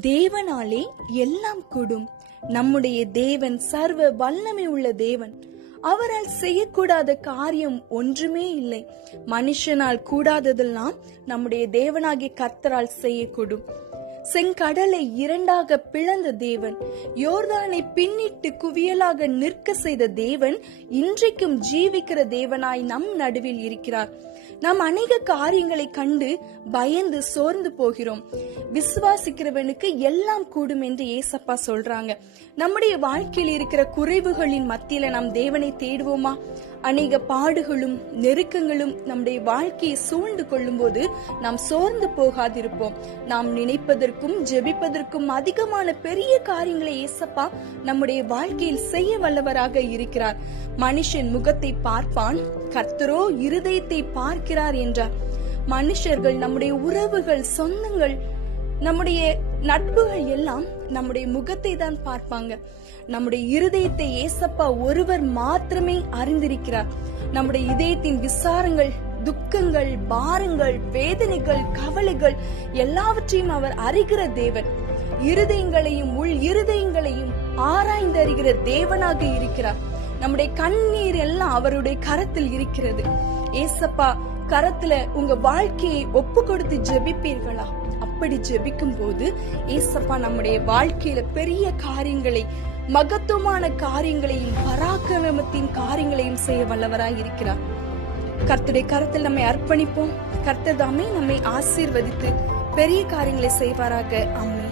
தேவனாலே எல்லாம் கூடும். நம்முடைய தேவன் சர்வ வல்லமை உள்ள தேவன். அவரால் செய்யக்கூடாத காரியம் ஒன்றுமே இல்லை. மனுஷனால் கூடாததெல்லாம் நம்முடைய தேவனாகிய கர்த்தரால் செய்யக்கூடும். செங்கடலை இரண்டாக பிளந்த தேவன். யோர்தானை பின்னிட்டு குவியலாக நிற்க செய்த தேவன் இன்றைக்கும் ஜீவிக்கிற தேவனாய் நம் நடுவில் இருக்கிறார். நாம் அநேக காரியங்களை கண்டு பயந்து சோர்ந்து போகிறோம். விசுவாசிக்கிறவனுக்கு எல்லாம் கூடும் என்று ஏசப்பா சொல்றாங்க. நம்முடைய வாழ்க்கையில் இருக்கிற குறைவுகளின் மத்தியில நாம் தேவனை தேடுவோமா? அநேக பாடுகளும் நெருக்கங்களும் நம்முடைய வாழ்க்கையை சூழ்ந்து கொள்ளும் போது நாம் சோர்ந்து போகாதிருப்போம். நாம் நினைப்பதற்கும் ஜெபிப்பதற்கும் அதிகமான பெரிய காரியங்களை ஏசப்பா நம்முடைய வாழ்க்கையில் செய்ய வல்லவராக இருக்கிறார். மனுஷன் முகத்தை பார்ப்பான் கர்த்தரோ இருதயத்தை பார்க்கிறார் என்றார். மனுஷர்கள் நம்முடைய உறவுகள் சொந்தங்கள் நம்முடைய நட்புகள் எல்லாம் நம்முடைய முகத்தை தான் பார்ப்பாங்க. நம்முடைய இருதயத்தை ஏசப்பா ஒருவர் மாத்திரமே அறிந்திருக்கிறார். நம்முடைய இதயத்தின் விசாரங்கள் துக்கங்கள் பாரங்கள் வேதனைகள் கவலைகள் எல்லாவற்றையும் அவர் அறிகிற தேவன். இருதயங்களையும் உள் இருதயங்களையும் ஆராய்ந்து அறிகிற தேவனாக இருக்கிறார். நம்முடைய கண்ணீர் எல்லாம் அவருடைய கரத்தில் இருக்கிறது. ஏசப்பா கரத்துல உங்க வாழ்க்கையை ஒப்பு கொடுத்து ஜெபிப்பீர்களா? அப்படி ஜெபிக்கும் போது ஏசப்பா நம்முடைய வாழ்க்கையில பெரிய காரியங்களை மகத்துவமான காரியங்களையும் பராக்கிரமத்தின் காரியங்களையும் செய்ய வல்லவராய் இருக்கிறார். கர்த்தருடைய கருத்தில் நம்மை அர்ப்பணிப்போம். கர்த்தர் தாமே நம்மை ஆசீர்வதித்து பெரிய காரியங்களை செய்வாராக. அம்மே